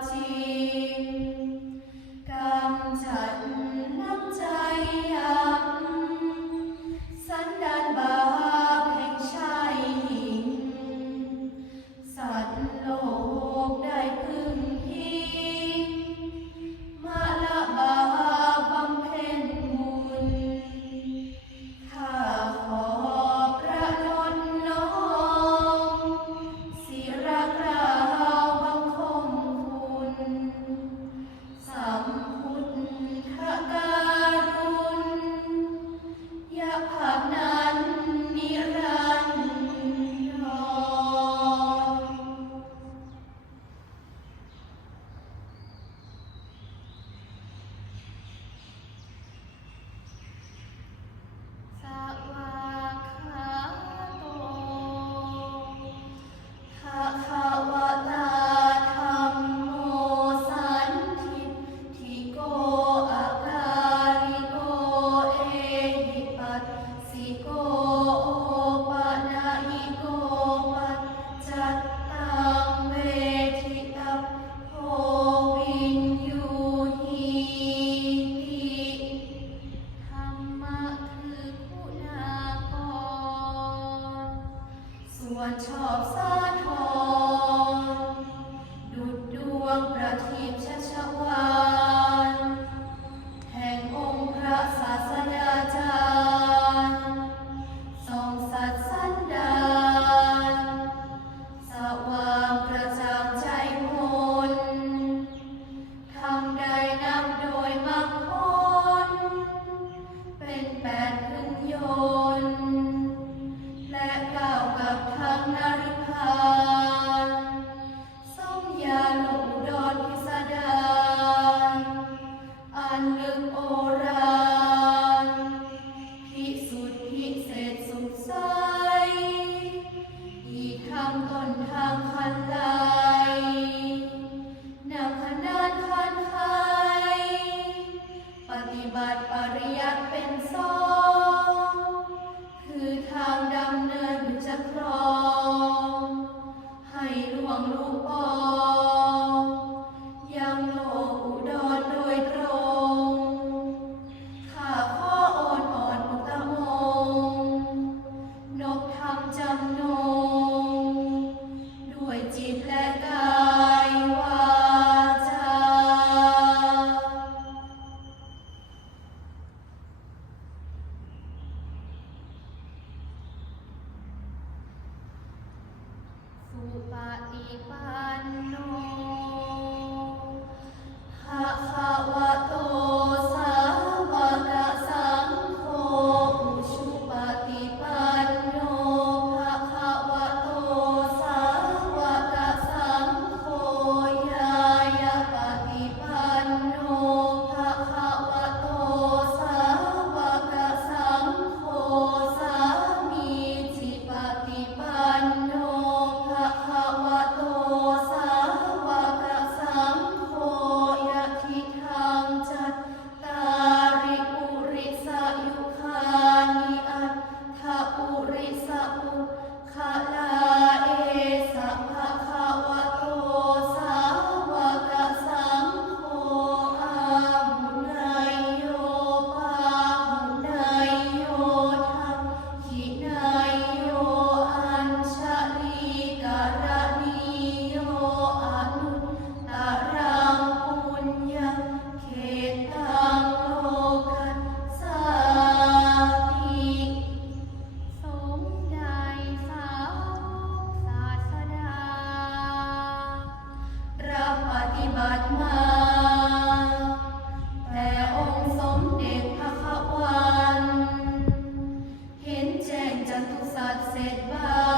Ti. สุปฏิปันโน สันตุสัตว์เสร็บา